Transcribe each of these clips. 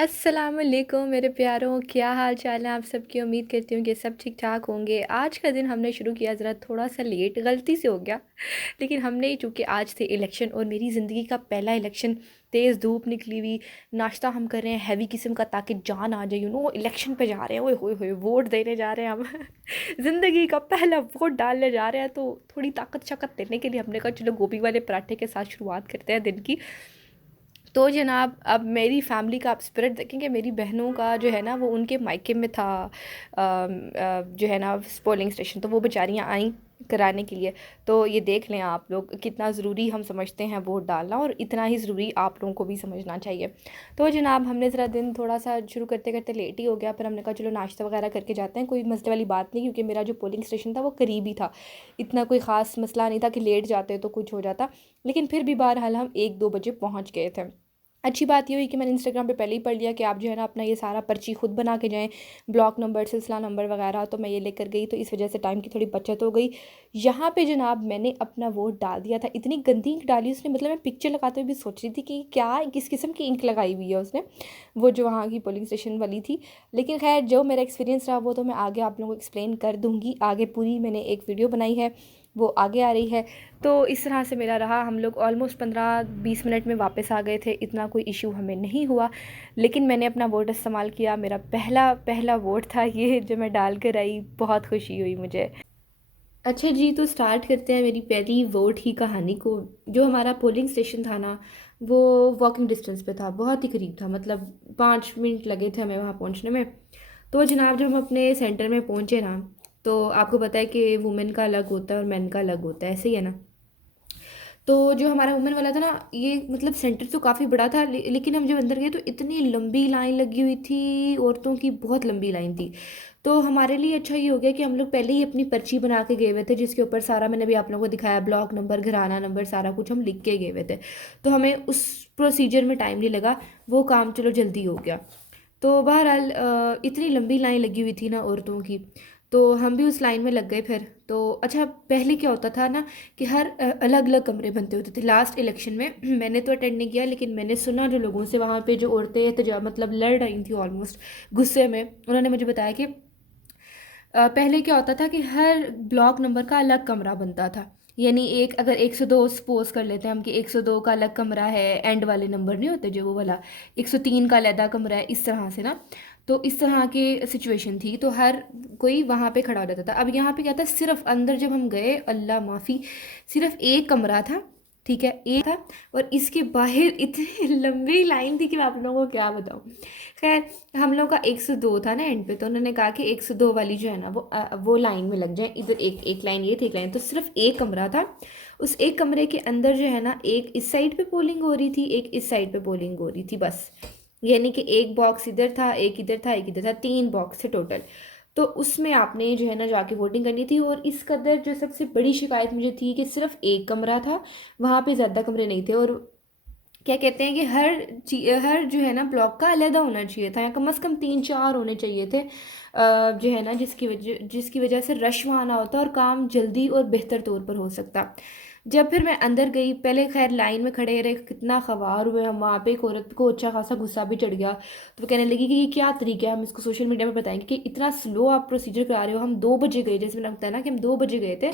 अस्सलाम वालेकुम मेरे प्यारों, क्या हाल चाल है आप सबकी। उम्मीद करती हूँ कि सब ठीक ठाक होंगे। आज का दिन हमने शुरू किया ज़रा थोड़ा सा लेट, गलती से हो गया। लेकिन हमने चूँकि आज थे इलेक्शन और मेरी ज़िंदगी का पहला इलेक्शन, तेज़ धूप निकली हुई, नाश्ता हम कर रहे हैं हैवी किस्म का ताकि जान आ जाए। इलेक्शन पे जा रहे हैं, ओए होए होए, वोट देने जा रहे हैं हम। ज़िंदगी का पहला वोट डालने जा रहे हैं, तो थोड़ी ताकत शाकत देने के लिए हमने कहा चलो गोभी वाले पराठे के साथ शुरुआत करते हैं दिन की। तो जनाब, अब मेरी फ़ैमिली का आप स्पिरिट देखेंगे। मेरी बहनों का जो है ना, वो उनके मायके में था जो है ना पोलिंग स्टेशन, तो वो बेचारियाँ आईं कराने के लिए। तो ये देख लें आप लोग कितना ज़रूरी हम समझते हैं वोट डालना, और इतना ही ज़रूरी आप लोगों को भी समझना चाहिए। तो जनाब, हमने ज़रा दिन थोड़ा सा शुरू करते करते लेट ही हो गया, पर हमने कहा चलो नाश्ता वगैरह करके जाते हैं। कोई मसले वाली बात नहीं, क्योंकि मेरा जो पोलिंग स्टेशन था वो करीब ही था। इतना कोई ख़ास मसला नहीं था कि लेट जाते तो कुछ हो जाता। लेकिन फिर भी बहरहाल हम 1-2 बजे पहुँच गए थे। अच्छी बात ये हुई कि मैंने इंस्टाग्राम पे पहले ही पढ़ लिया कि आप जो है ना अपना ये सारा पर्ची खुद बना के जाएँ, ब्लॉक नंबर, सिलसिला नंबर वगैरह। तो मैं ये लेकर गई, तो इस वजह से टाइम की थोड़ी बचत हो गई। यहाँ पे जनाब मैंने अपना वोट डाल दिया था। इतनी गंदी इंक डाली उसने, मतलब मैं पिक्चर लगाते हुए भी सोच रही थी कि क्या किस किस्म की इंक लगाई हुई है उसने, वो जो वहाँ की पोलिंग स्टेशन वाली थी। लेकिन खैर, जो मेरा एक्सपीरियंस रहा वो तो मैं आगे आप लोगों को एक्सप्लेन कर दूँगी। आगे पूरी मैंने एक वीडियो बनाई है, वो आगे आ रही है। तो इस तरह से मेरा रहा। हम लोग ऑलमोस्ट 15-20 मिनट में वापस आ गए थे। इतना कोई इशू हमें नहीं हुआ, लेकिन मैंने अपना वोट इस्तेमाल किया। मेरा पहला पहला वोट था ये, जो मैं डाल कर आई। बहुत खुशी हुई मुझे। अच्छा जी, तो स्टार्ट करते हैं मेरी पहली वोट की कहानी को। जो हमारा पोलिंग स्टेशन था ना, वो वॉकिंग डिस्टेंस पे था, बहुत ही करीब था। मतलब 5 मिनट लगे थे हमें वहाँ पहुँचने में। तो जनाब, जब हम अपने सेंटर में पहुँचे ना, तो आपको पता है कि वुमेन का अलग होता है और मेन का अलग होता है, ऐसे ही है ना। तो जो हमारा वुमेन वाला था ना, ये मतलब सेंटर तो काफ़ी बड़ा था, लेकिन हम जब अंदर गए तो इतनी लंबी लाइन लगी हुई थी, औरतों की बहुत लंबी लाइन थी। तो हमारे लिए अच्छा ये हो गया कि हम लोग पहले ही अपनी पर्ची बना के गए हुए थे, जिसके ऊपर सारा मैंने भी आप लोगों को दिखाया, ब्लॉक नंबर, घराना नंबर, सारा कुछ हम लिख के गए हुए थे। तो हमें उस प्रोसीजर में टाइम नहीं लगा, वो काम चलो जल्दी हो गया। तो बहरहाल इतनी लंबी लाइन लगी हुई थी ना औरतों की, तो हम भी उस लाइन में लग गए फिर। तो अच्छा, पहले क्या होता था ना कि हर अलग अलग कमरे बनते होते थे। लास्ट इलेक्शन में मैंने तो अटेंड नहीं किया, लेकिन मैंने सुना जो लोगों से, वहाँ पे जो औरतें मतलब लड़ रही थी ऑलमोस्ट गुस्से में, उन्होंने मुझे बताया कि पहले क्या होता था कि हर ब्लॉक नंबर का अलग कमरा बनता था। यानी एक, अगर 102 सपोज कर लेते हैं हम कि 102 का अलग कमरा है, एंड वाले नंबर नहीं होते जो, वो वाला 103 का अलहदा कमरा है, इस तरह से ना। तो इस तरह की सिचुएशन थी, तो हर कोई वहाँ पे खड़ा हो जाता था। अब यहाँ पे क्या था, सिर्फ अंदर जब हम गए, अल्लाह माफ़ी, सिर्फ एक कमरा था, ठीक है, एक था। और इसके बाहर इतनी लंबी लाइन थी कि मैं आप लोगों को क्या बताऊँ। खैर, हम लोग का 102 था ना एंड पे, तो उन्होंने कहा कि 102 वाली जो है ना, वो लाइन में लग जाए। इधर एक एक लाइन ये थी, एक लाइन, तो सिर्फ एक कमरा था। उस एक कमरे के अंदर जो है ना, एक इस साइड पे पोलिंग हो रही थी, एक इस साइड पे पोलिंग हो रही थी, बस। यानी कि एक बॉक्स इधर था, एक इधर था, एक इधर था, 3 बॉक्स थे टोटल। तो उसमें आपने जो है ना जाके वोटिंग करनी थी। और इस कदर जो सबसे बड़ी शिकायत मुझे थी कि सिर्फ एक कमरा था, वहाँ पे ज़्यादा कमरे नहीं थे। और क्या कहते हैं कि हर जो है ना ब्लॉक का अलहदा होना चाहिए था, या कम से कम 3-4 होने चाहिए थे, जो है ना, जिसकी वजह से रश वहाँ ना होता और काम जल्दी और बेहतर तौर पर हो सकता। जब फिर मैं अंदर गई, पहले खैर लाइन में खड़े रहे, कितना खवार हुए हम। वहाँ पे एक औरत को अच्छा खासा गुस्सा भी चढ़ गया। तो वो कहने लगी कि ये क्या तरीका है, हम इसको सोशल मीडिया में बताएंगे कि इतना स्लो आप प्रोसीजर करा रहे हो। हम 2 बजे गए, जैसे मैंने बताया ना कि हम 2 बजे गए थे,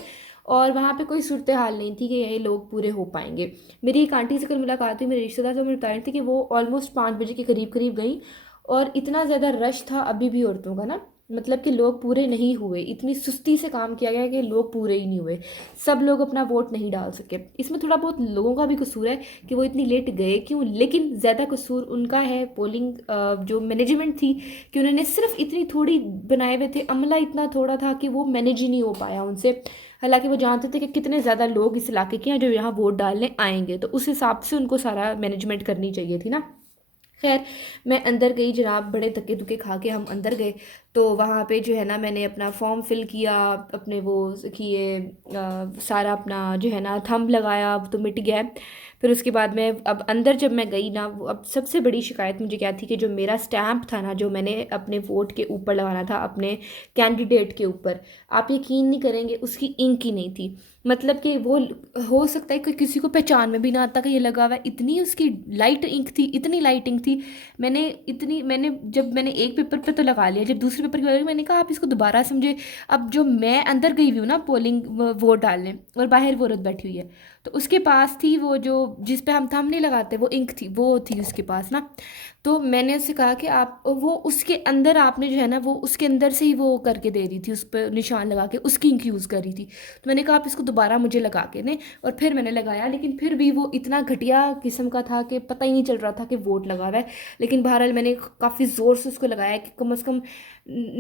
और वहाँ पे कोई सूरत हाल नहीं थी कि ये लोग पूरे हो पाएंगे। मेरी एक आंटी से कल मुलाकात हुई, मेरे रिश्तेदार, जो मुझे बता रही थी कि वो ऑलमोस्ट 5 बजे के करीब करीब गई, और इतना ज़्यादा रश था अभी भी औरतों का ना, मतलब कि लोग पूरे नहीं हुए। इतनी सुस्ती से काम किया गया कि लोग पूरे ही नहीं हुए। सब लोग अपना वोट नहीं डाल सके। इसमें थोड़ा बहुत लोगों का भी कसूर है कि वो इतनी लेट गए क्यों, लेकिन ज़्यादा कसूर उनका है, पोलिंग जो मैनेजमेंट थी, कि उन्होंने सिर्फ इतनी थोड़ी बनाए हुए थे, अमला इतना थोड़ा था कि वो मैनेज ही नहीं हो पाया उनसे। हालांकि वो जानते थे कि कितने ज़्यादा लोग इस इलाके के हैं जो यहाँ वोट डालने आएंगे, तो उस हिसाब से उनको सारा मैनेजमेंट करनी चाहिए थी ना। खैर, मैं अंदर गई जनाब, बड़े धक्के धुक्के खा के हम अंदर गए। तो वहाँ पे जो है ना मैंने अपना फॉर्म फिल किया, अपने वो किए, सारा अपना जो है ना थंब लगाया, अब तो मिट गया है। फिर उसके बाद मैं अब अंदर जब मैं गई ना, वो अब सबसे बड़ी शिकायत मुझे क्या थी कि जो मेरा स्टैम्प था ना, जो मैंने अपने वोट के ऊपर लगाना था अपने कैंडिडेट के ऊपर, आप यकीन नहीं करेंगे उसकी इंक ही नहीं थी। मतलब कि वो हो सकता है कि किसी को पहचान में भी ना आता कि ये लगा हुआ है, इतनी उसकी लाइट इंक थी, इतनी लाइट इंक थी। मैंने जब मैंने एक पेपर पे तो लगा लिया, जब दूसरे पेपर की बारी मैंने कहा आप इसको दोबारा समझे। अब जो मैं अंदर गई हुई हूँ ना पोलिंग वोट डालने, और बाहर वो औरत बैठी हुई है, तो उसके पास थी वो जो जिस पे हम थंब नहीं लगाते, वो इंक थी, वो थी उसके पास ना। तो मैंने उससे कहा कि आप वो उसके अंदर आपने जो है ना वो उसके अंदर से ही वो करके दे रही थी, उस पर निशान लगा के उसकी इंक यूज़ कर रही थी। तो मैंने कहा आप इसको दोबारा मुझे लगा के दें, और फिर मैंने लगाया, लेकिन फिर भी वो इतना घटिया किस्म का था कि पता ही नहीं चल रहा था कि वोट लगा हुआ है। लेकिन बहरहाल मैंने काफ़ी ज़ोर से उसको लगाया कि कम से कम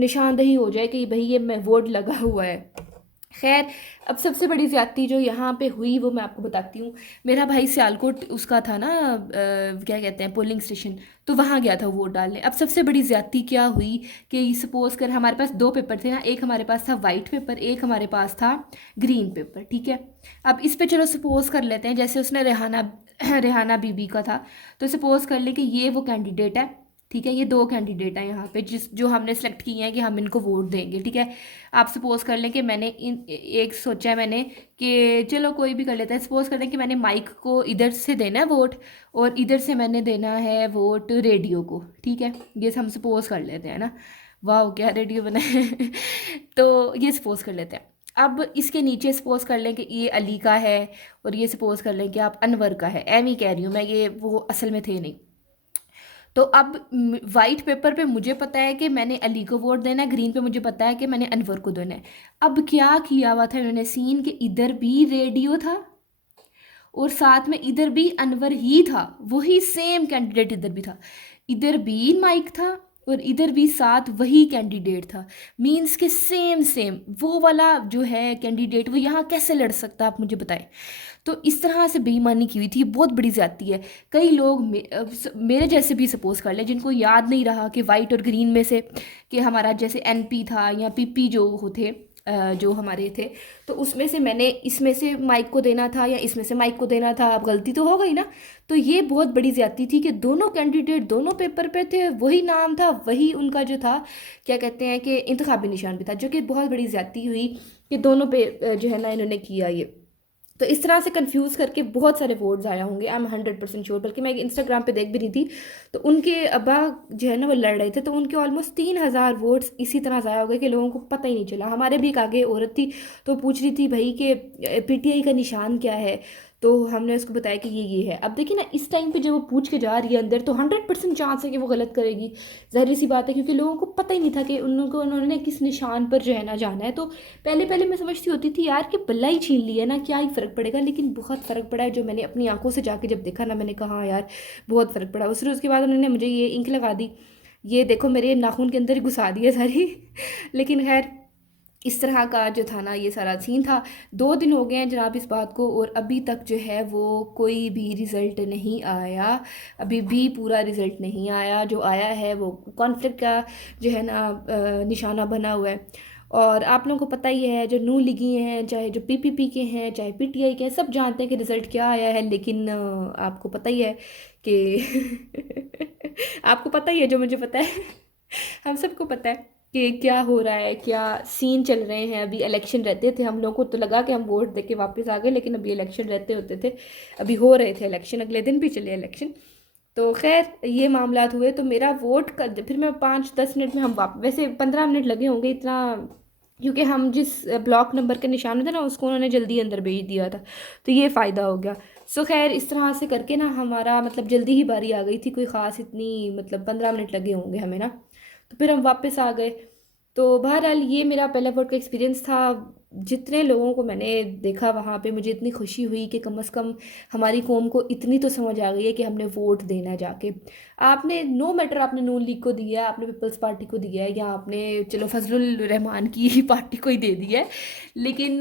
निशानदही हो जाए कि भाई ये मैं वोट लगा हुआ है। खैर, अब सबसे बड़ी ज़्यादती जो यहाँ पे हुई वो मैं आपको बताती हूँ। मेरा भाई सियालकोट उसका था ना, क्या कहते हैं, पोलिंग स्टेशन, तो वहाँ गया था वोट डालने। अब सबसे बड़ी ज़्यादती क्या हुई कि सपोज़ कर हमारे पास दो पेपर थे ना, एक हमारे पास था वाइट पेपर, एक हमारे पास था ग्रीन पेपर, ठीक है। अब इस पे चलो सपोज़ कर लेते हैं, जैसे उसने रेहाना रेहाना बीबी का था, तो सपोज़ कर ले कि ये वो कैंडिडेट है, ठीक है। ये दो कैंडिडेट हैं यहाँ पे जिस जो हमने सेलेक्ट किए हैं कि हम इनको वोट देंगे, ठीक है। आप सपोज कर लें कि मैंने एक सोचा है मैंने कि चलो कोई भी कर लेता है, सपोज कर लें कि मैंने माइक को इधर से देना है वोट, और इधर से मैंने देना है वोट रेडियो को, ठीक है। ये हम सपोज कर लेते हैं ना, वाह क्या रेडियो बना है तो ये सपोज कर लेते हैं। अब इसके नीचे सपोज कर लें कि ये अली का है, और ये सपोज कर लें कि आप अनवर का है, एम ही कह रही हूँ मैं, ये वो असल में थे नहीं। तो अब वाइट पेपर पे मुझे पता है कि मैंने अली को वोट देना है, ग्रीन पे मुझे पता है कि मैंने अनवर को देना है। अब क्या किया हुआ था इन्होंने सीन कि इधर भी रेडियो था, और साथ में इधर भी अनवर ही था, वही सेम कैंडिडेट इधर भी था, इधर भी माइक था और इधर भी साथ वही कैंडिडेट था। मीन्स के सेम सेम वो वाला जो है कैंडिडेट, वो यहाँ कैसे लड़ सकता, आप मुझे बताएं। तो इस तरह से बेईमानी की हुई थी, बहुत बड़ी ज्यादती है। कई लोग मेरे जैसे भी सपोज कर लें जिनको याद नहीं रहा कि वाइट और ग्रीन में से कि हमारा जैसे एनपी था या पीपी जो होते जो हमारे थे, तो उसमें से मैंने इसमें से माइक को देना था या इसमें से माइक को देना था, अब गलती तो हो गई ना। तो ये बहुत बड़ी ज्यादती थी कि दोनों कैंडिडेट दोनों पेपर पे थे, वही नाम था, वही उनका जो था क्या कहते हैं कि इंतखाबी निशान भी था, जो कि बहुत बड़ी ज्यादती हुई कि दोनों पे जो है ना इन्होंने किया ये। तो इस तरह से कंफ्यूज करके बहुत सारे वोट्स आया होंगे, आई एम 100% श्योर। बल्कि मैं इंस्टाग्राम पे देख भी रही थी, तो उनके अब्बा जो है ना वो लड़ रहे थे, तो उनके ऑलमोस्ट 3,000 वोट्स इसी तरह ज़ाया हो गए कि लोगों को पता ही नहीं चला। हमारे भी एक आगे औरत थी, तो पूछ रही थी भाई कि पीटीआई का निशान क्या है, तो हमने उसको बताया कि ये है। अब देखिए ना, इस टाइम पे जब वो पूछ के जा रही है अंदर, तो 100% चांस है कि वो गलत करेगी, जाहिर सी बात है, क्योंकि लोगों को पता ही नहीं था कि उनको उन्होंने किस निशान पर जो है ना जाना है। तो पहले पहले मैं समझती होती थी यार कि बल्ला ही छीन लिया ना, क्या ही फ़र्क पड़ेगा, लेकिन बहुत फ़र्क पड़ा है। जो मैंने अपनी आंखों से जाके जब देखा ना, मैंने कहा हाँ यार बहुत फ़र्क पड़ा। उसके बाद उन्होंने मुझे ये इंक लगा दी, ये देखो मेरे नाखून के अंदर ही घुसा दी है सारी लेकिन खैर, इस तरह का जो था ना ये सारा सीन था। 2 दिन हो गए हैं जनाब इस बात को, और अभी तक जो है वो कोई भी रिज़ल्ट नहीं आया, अभी भी पूरा रिज़ल्ट नहीं आया। जो आया है वो कॉन्फ्लिक्ट का जो है ना निशाना बना हुआ है। और आप लोगों को पता ही है, जो नू लिगी हैं, चाहे जो पीपीपी के हैं, चाहे पीटीआई के हैं, सब जानते हैं कि रिज़ल्ट क्या आया है। लेकिन आपको पता ही है कि आपको पता ही है जो मुझे पता है हम सबको पता है कि क्या हो रहा है, क्या सीन चल रहे हैं। अभी इलेक्शन रहते थे, हम लोगों को तो लगा कि हम वोट दे के वापस आ गए, लेकिन अभी इलेक्शन रहते होते थे, अभी हो रहे थे इलेक्शन, अगले दिन भी चले इलेक्शन। तो खैर ये मामलात हुए, तो मेरा वोट कर फिर मैं 5-10 मिनट में हम वापस, वैसे 15 मिनट लगे होंगे इतना, क्योंकि हम जिस ब्लॉक नंबर के निशान में थे ना उसको उन्होंने जल्दी अंदर भेज दिया था, तो ये फ़ायदा हो गया। सो खैर इस तरह से करके ना हमारा मतलब जल्दी ही बारी आ गई थी, कोई ख़ास इतनी मतलब 15 मिनट लगे होंगे हमें ना, तो फिर हम वापस आ गए। तो बहरहाल ये मेरा पहला वोट का एक्सपीरियंस था। जितने लोगों को मैंने देखा वहाँ पे, मुझे इतनी खुशी हुई कि कम से कम हमारी कौम को इतनी तो समझ आ गई है कि हमने वोट देना है जाके। आपने नो मैटर, आपने नून लीग को दिया है, आपने पीपल्स पार्टी को दिया है, या आपने चलो फजलुल रहमान की ही पार्टी को ही दे दिया है, लेकिन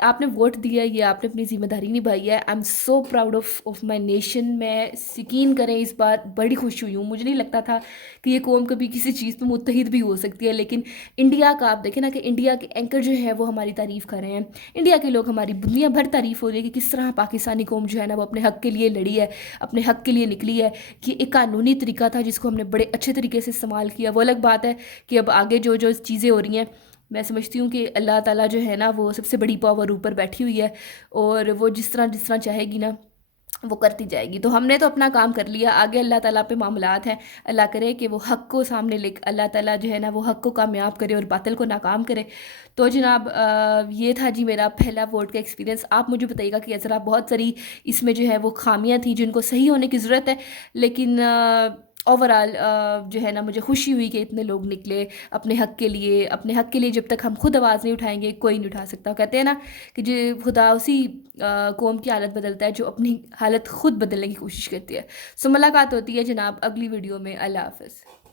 आपने वोट दिया है, ये आपने अपनी ज़िम्मेदारी निभाई है। I am so proud of my nation. मैं यकीन करें इस बार बड़ी खुश हुई हूँ। मुझे नहीं लगता था कि ये कौम कभी किसी चीज़ पे मुत्तहिद भी हो सकती है, लेकिन इंडिया का आप देखें ना कि इंडिया के एंकर जो है वो हमारी तारीफ़ कर रहे हैं। इंडिया के लोग हमारी दुनिया भर तारीफ़ हो रही है कि किस तरह पाकिस्तानी कौम जो है ना वो अपने हक़ के लिए लड़ी है, अपने हक़ के लिए निकली है। कि एक कानूनी तरीका था जिसको हमने बड़े अच्छे तरीके से इस्तेमाल किया। वो अलग बात है कि अब आगे जो जो चीज़ें हो रही हैं, मैं समझती हूँ कि अल्लाह ताला जो है ना वो सबसे बड़ी पावर ऊपर बैठी हुई है, और वो जिस तरह चाहेगी ना वो करती जाएगी। तो हमने तो अपना काम कर लिया, आगे अल्लाह ताला पे मामलात हैं। अल्लाह करे कि वो हक़ को सामने ले, अल्लाह ताला जो है ना वो हक़ को कामयाब करे और बातिल को नाकाम करे। तो जनाब ये था जी मेरा पहला वोट का एक्सपीरियंस। आप मुझे बताइएगा कि ज़रा बहुत सारी इसमें जो है वो खामियां थी जिनको सही होने की ज़रूरत है, लेकिन ओवरऑल जो है ना मुझे खुशी हुई कि इतने लोग निकले अपने हक़ के लिए। अपने हक़ के लिए जब तक हम खुद आवाज़ नहीं उठाएंगे कोई नहीं उठा सकता। कहते हैं ना कि जो खुदा उसी कौम की हालत बदलता है जो अपनी हालत खुद बदलने की कोशिश करती है। सो मुलाकात होती है जनाब अगली वीडियो में। अल्लाह हाफ़िज़।